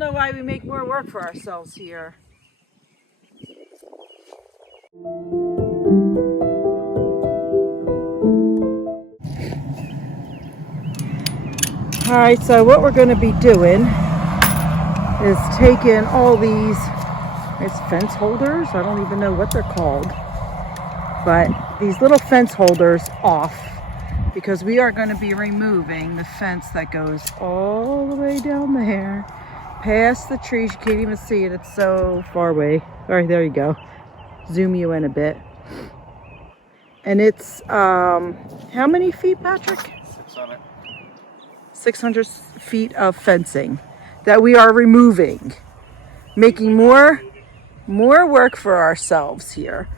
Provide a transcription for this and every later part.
know why we make more work for ourselves here. All right, so what we're going to be doing is taking all these, it's fence holders. I don't even know what they're called, but these little fence holders off, because we are going to be removing the fence that goes all the way down there, past the trees. You can't even see it. It's so far away. All right, there you go. Zoom you in a bit. And it's, how many feet, Patrick? 600 feet of fencing that we are removing, making more work for ourselves here.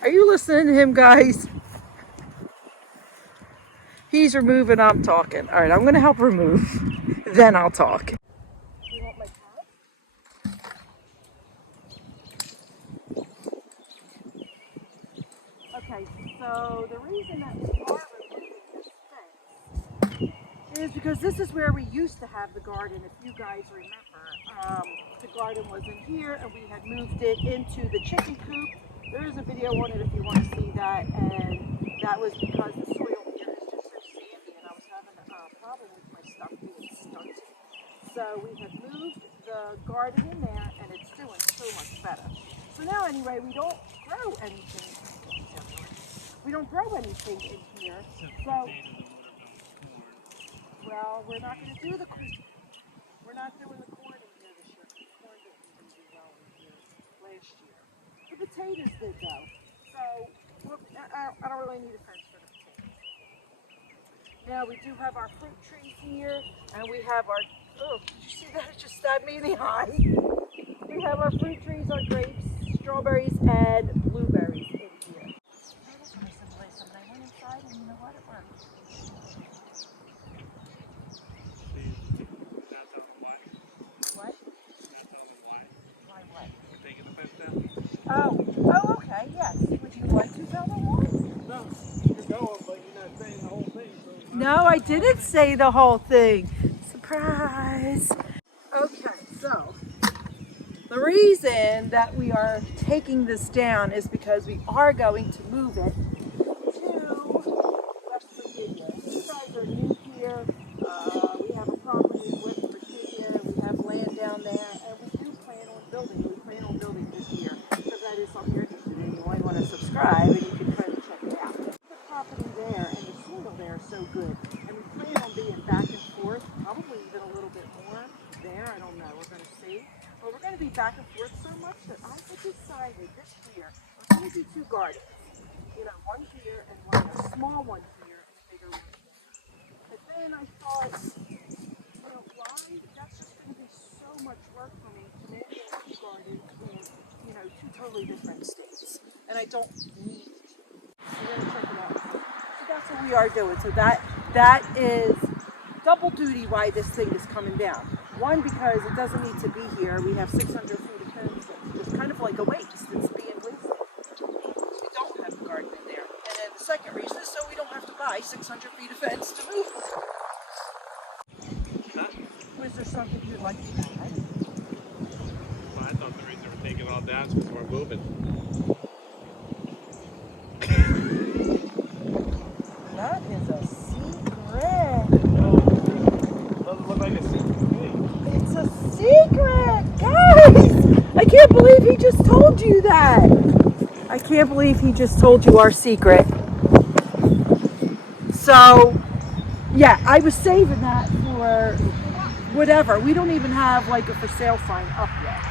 Are you listening to him, guys? He's removing, I'm talking. All right, I'm gonna help remove, then I'll talk. You want my cat? Okay, so the reason that we are removing this fence is because this is where we used to have the garden. If you guys remember, the garden was in here and we had moved it into the chicken coop. There is a video on it if you want to see that, and that was because the soil here is just so sandy and I was having a problem with my stuff being stunted. So we have moved the garden in there and it's doing so much better. So now anyway, we don't grow anything. We don't grow anything in here. So, well, we're not going to do the corn. We're not doing the corn in here this year. The corn didn't even do well in here last year. The potatoes did though. So, look, I don't really need a fence for the potatoes. Now we do have our fruit trees here, and we have our, oh, did you see that? It just stabbed me in the eye. We have our fruit trees, our grapes, strawberries, and blueberries in here. That is my symbolism, and I went inside, and you know what? It worked. What? Why what? We're taking the fence down. Oh, okay, yes. Would you like to tell them why? No, you can go, but you're not saying the whole thing. So no, I didn't say the whole thing. Surprise. Okay, so the reason that we are taking this down is because we are going to move it to West Virginia. You guys are new here. We have a property in West Virginia. We have land down there, and we do plan on building. We plan on building this year. So that is something you're interested in. You might want to subscribe, and you can try to check it out. The property there and the soil there is so good, and we plan on being back and forth, probably even a little bit more there. I don't know. We're going to see. But we're going to be back and forth so much that I decided this year we're going to do two gardens. You know, one here and one, a small one here and a bigger one here. And then I thought, you know, why? That's just going to be so much work for me to manage two gardens in, you know, two totally different states. And I don't need it. So we're going to check it out. So that's what we are doing. So that is double duty why this thing is coming down. One, because it doesn't need to be here. We have 600 feet of fence that's just kind of like a waste. It's being wasted. We don't have a garden in there. And then the second reason is so we don't have to buy 600 feet of fence to move. Was there something you'd like to add? well, I thought the reason we're taking it all down is because we're moving. That is a secret. Doesn't look like a secret to me. It's a secret, guys. I can't believe he just told you that. I can't believe he just told you our secret. So, yeah, I was saving that for whatever. We don't even have like a for sale sign up yet.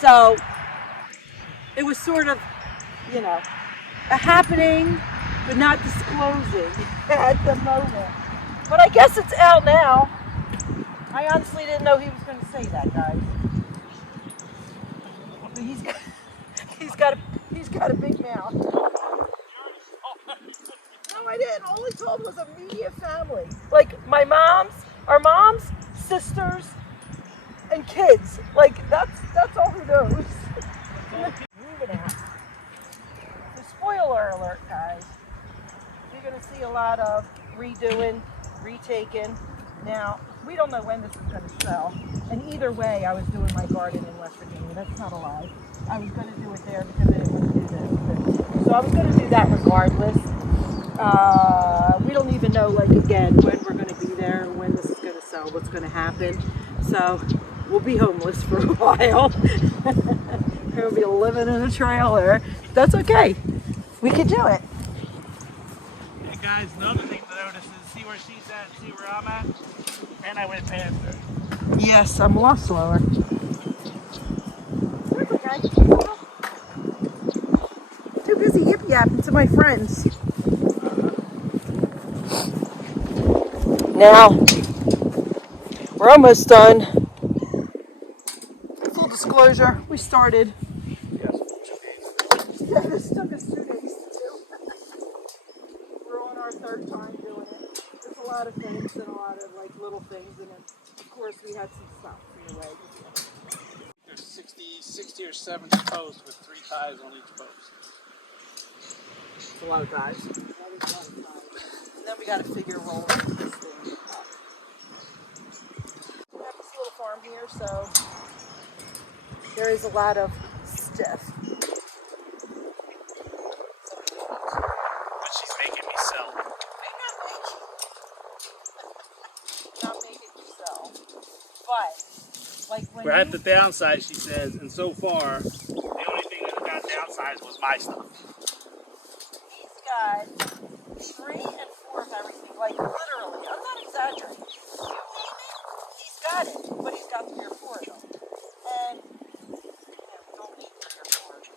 So, it was sort of, you know, a happening, but not disclosing at the moment. But I guess it's out now. I honestly didn't know he was going to say that, guys. But he's got a big mouth. No, I didn't. All I told was a media family. Like our moms, sisters, and kids. Like that's all who knows. Moving out. So spoiler alert, guys. You're going to see a lot of redoing, retaking, Now, we don't know when this is going to sell. And either way, I was doing my garden in West Virginia. That's not a lie. I was going to do it there because I didn't want to do this. So I was going to do that regardless. We don't even know, like, again, when we're going to be there, when this is going to sell, what's going to happen. So we'll be homeless for a while. We'll be living in a trailer. That's okay. We could do it. Hey guys, another thing to notice is see where she's at, see where I'm at, and I went past her. Yes, I'm a lot slower. That's okay. Too busy yip-yapping to my friends. Now, we're almost done. Full disclosure, we started. Yes. Yeah, this took us 2 days to do. We're on our third time doing it. There's a lot of things and a lot of like little things, and then of course we had some stuff in the way. There's 60 or 70 posts with 3 ties on each post. It's a lot of ties. That is a lot of ties. And then we got to figure rolling this thing up. We have this little farm here, so there is a lot of stuff. But she's making me sell. Not making you sell. But like when We're at the downside, she says, and so far, the only thing that got downsized was my stuff. he's got 3 and 4 of everything, like literally. I'm not exaggerating. You name it, he's got it, but he's got 3 or 4 of them. And we don't need 3 or 4 of them.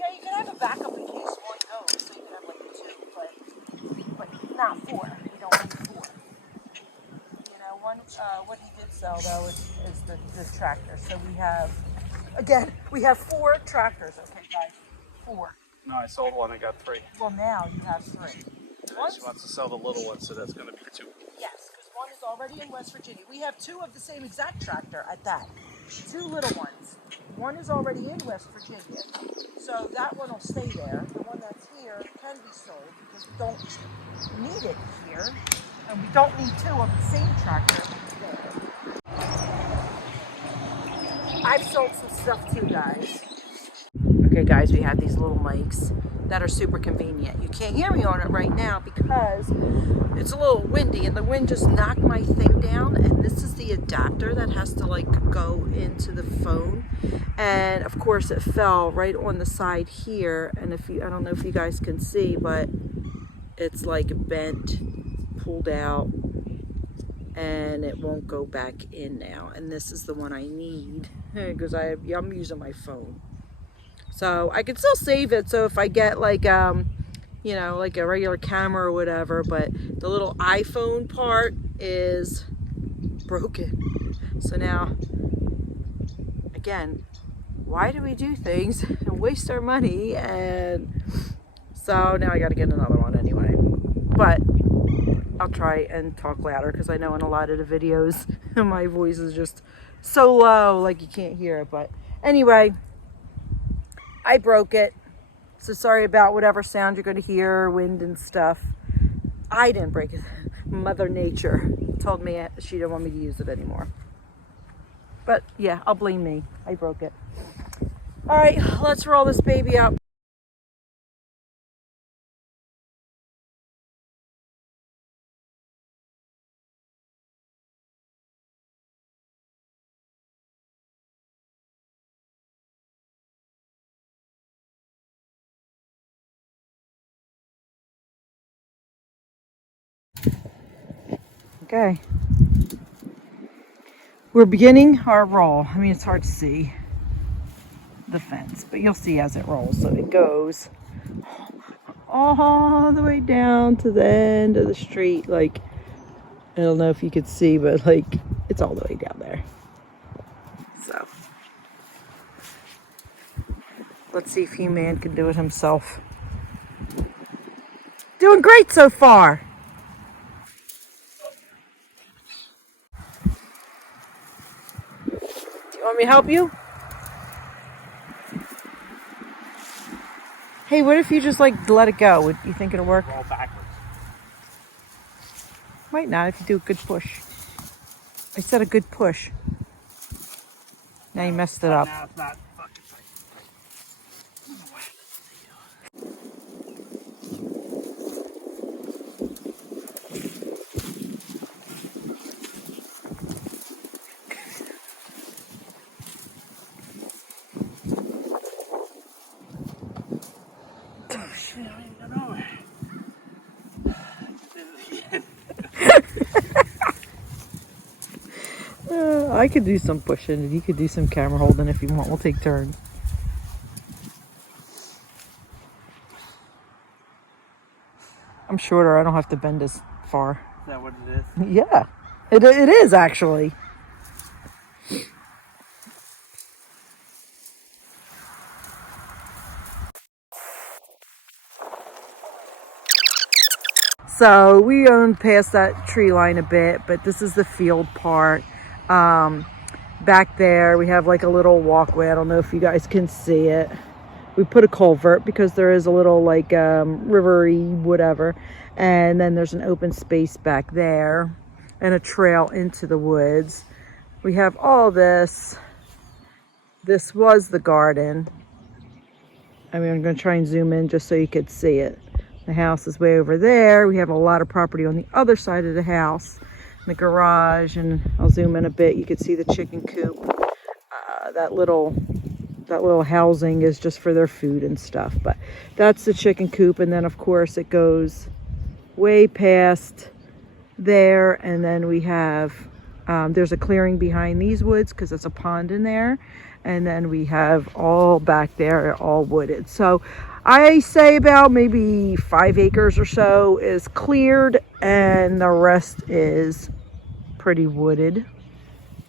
Yeah, you can have a backup in case one goes, so you can have like 2, but not 4. You don't need 4. You know, what he did sell though is this tractor. So we have, again, we have 4 tractors. Okay, guys, 4. No, I sold one, I got 3. Well, now you have 3. And then she wants to sell the little one, so that's going to be 2. Yes, because one is already in West Virginia. We have 2 of the same exact tractor at that. 2 little ones. One is already in West Virginia, so that one will stay there. The one that's here can be sold because we don't need it here, and we don't need 2 of the same tractor there. I've sold some stuff too, guys. Okay, guys, we have these little mics that are super convenient. You can't hear me on it right now because it's a little windy and the wind just knocked my thing down, and this is the adapter that has to like go into the phone, and of course it fell right on the side here, and I don't know if you guys can see, but it's like bent, pulled out, and it won't go back in now, and this is the one I need because I'm using my phone. So I can still save it, so if I get like you know, like a regular camera or whatever, but the little iPhone part is broken. So now, again, why do we do things and waste our money? And so now I got to get another one anyway. But I'll try and talk louder because I know in a lot of the videos my voice is just so low, like you can't hear it. But anyway, I broke it. So sorry about whatever sound you're going to hear, wind and stuff. I didn't break it. Mother Nature told me she didn't want me to use it anymore. But yeah, I'll blame me. I broke it. All right, let's roll this baby up. Okay. We're beginning our roll. I mean, it's hard to see the fence, but you'll see as it rolls. So it goes all the way down to the end of the street. Like, I don't know if you could see, but like, it's all the way down there. So let's see if He-Man can do it himself. Doing great so far. Do you want me to help you? Hey, what if you just like let it go? Would you think it'll work? Roll backwards. Might not if you do a good push. I said a good push. Now you messed it up. Now it's not fucking tight. Oh shit, I ain't got nowhere. I could do some pushing and you could do some camera holding if you want. We'll take turns. I'm shorter. I don't have to bend as far. Is that what it is? Yeah, it is actually. So we own past that tree line a bit, but this is the field part. Back there we have like a little walkway. I don't know if you guys can see it. We put a culvert because there is a little like rivery whatever, and then there's an open space back there and a trail into the woods. We have all this. This was the garden. I mean, I'm going to try and zoom in just so you could see it. The house is way over there. We have a lot of property on the other side of the house, the garage, and I'll zoom in a bit. You can see the chicken coop. That little housing is just for their food and stuff, but that's the chicken coop. And then of course it goes way past there, and then we have there's a clearing behind these woods because it's a pond in there, and then we have all back there all wooded. So I say about maybe 5 acres or so is cleared, and the rest is pretty wooded,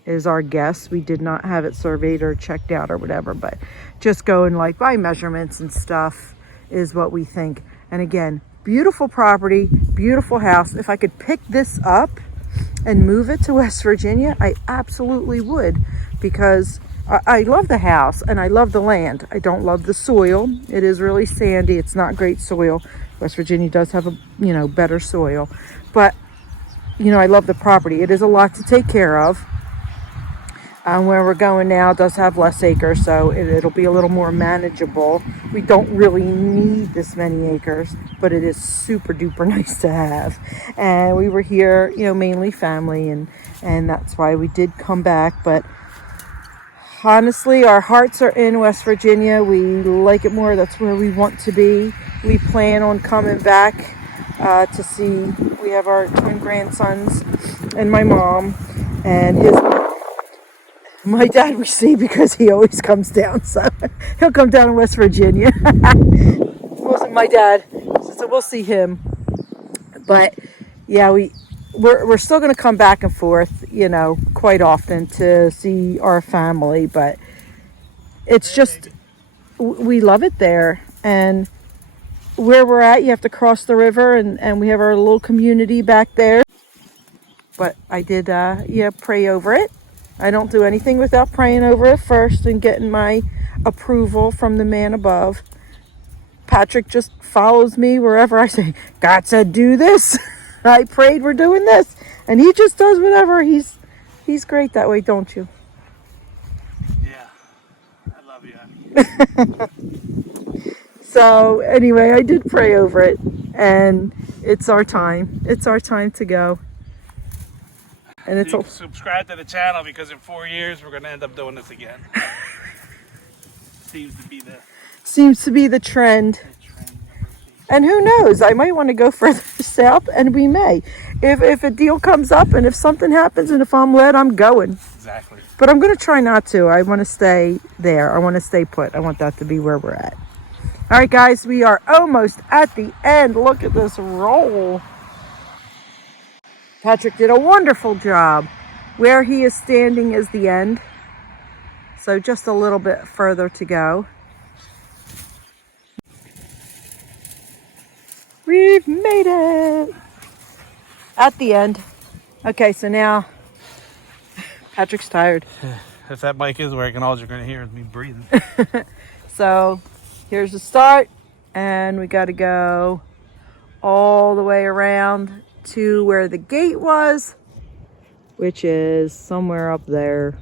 is our guess. We did not have it surveyed or checked out or whatever, but just going like by measurements and stuff is what we think. And again, beautiful property, beautiful house. If I could pick this up and move it to West Virginia, I absolutely would, because I love the house and I love the land. I don't love the soil. It is really sandy. It's not great soil. West Virginia does have a, better soil, but I love the property. It is a lot to take care of. Where we're going now does have less acres, so it'll be a little more manageable. We don't really need this many acres, but it is super duper nice to have. And we were here, mainly family, and that's why we did come back. But honestly, our hearts are in West Virginia. We like it more. That's where we want to be. We plan on coming back to see. We have our twin grandsons and my mom and my dad we see because he always comes down, so he'll come down in West Virginia. Wasn't my dad, so we'll see him. But yeah, we're still going to come back and forth, quite often to see our family. But it's just, we love it there. And where we're at, you have to cross the river, and we have our little community back there. But I did, pray over it. I don't do anything without praying over it first and getting my approval from the man above. Patrick just follows me wherever I say, God said do this. I prayed we're doing this. And he just does whatever. He's great that way, don't you? Yeah. I love you, honey. So anyway, I did pray over it. And it's our time. It's our time to go. And it's subscribe to the channel, because in 4 years we're going to end up doing this again. Seems to be the trend. And who knows, I might want to go further south, and we may. If a deal comes up and if something happens and if I'm led, I'm going. Exactly. But I'm going to try not to. I want to stay there. I want to stay put. I want that to be where we're at. All right, guys, we are almost at the end. Look at this roll. Patrick did a wonderful job. Where he is standing is the end. So just a little bit further to go. We've made it at the end. Okay, so now Patrick's tired. If that mic is working, all you're going to hear is me breathing. So here's the start, and we got to go all the way around to where the gate was, which is somewhere up there.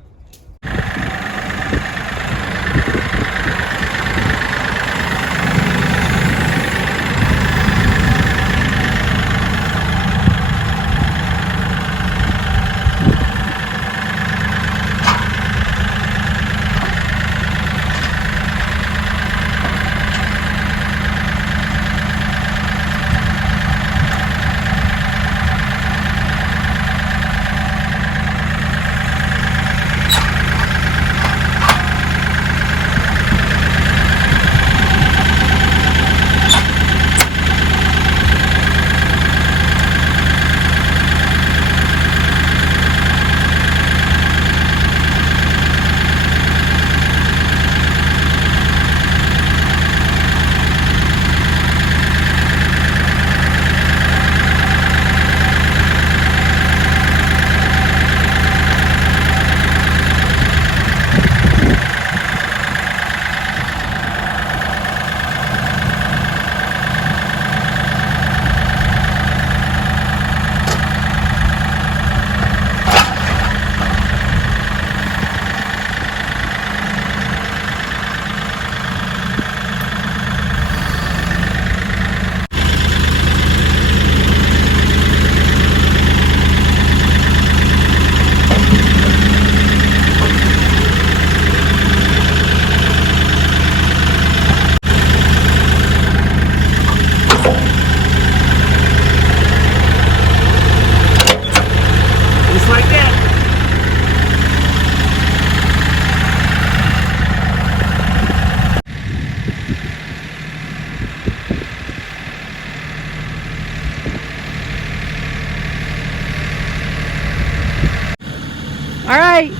All right,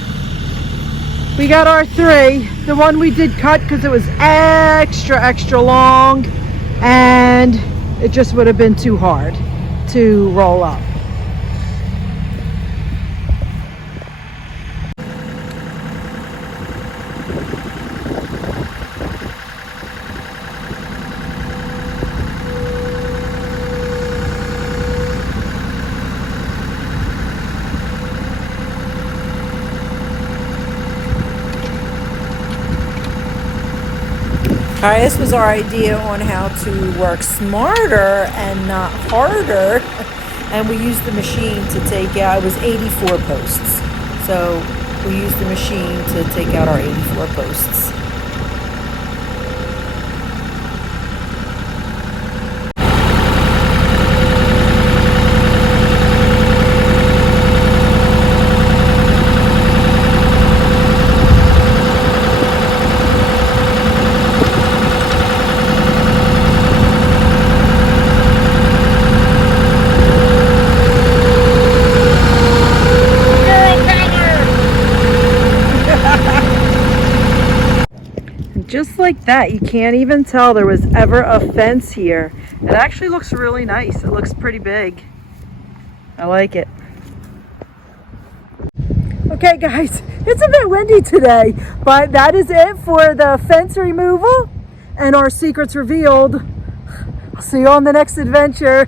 we got our 3. The one we did cut because it was extra long, and it just would have been too hard to roll up. All right, this was our idea on how to work smarter and not harder. And we used the machine to take out, it was 84 posts. So we used the machine to take out our 84 posts. Just like that, you can't even tell there was ever a fence here. It actually looks really nice. It looks pretty big. I like it. Okay guys, it's a bit windy today, but that is it for the fence removal and our secrets revealed. I'll see you on the next adventure.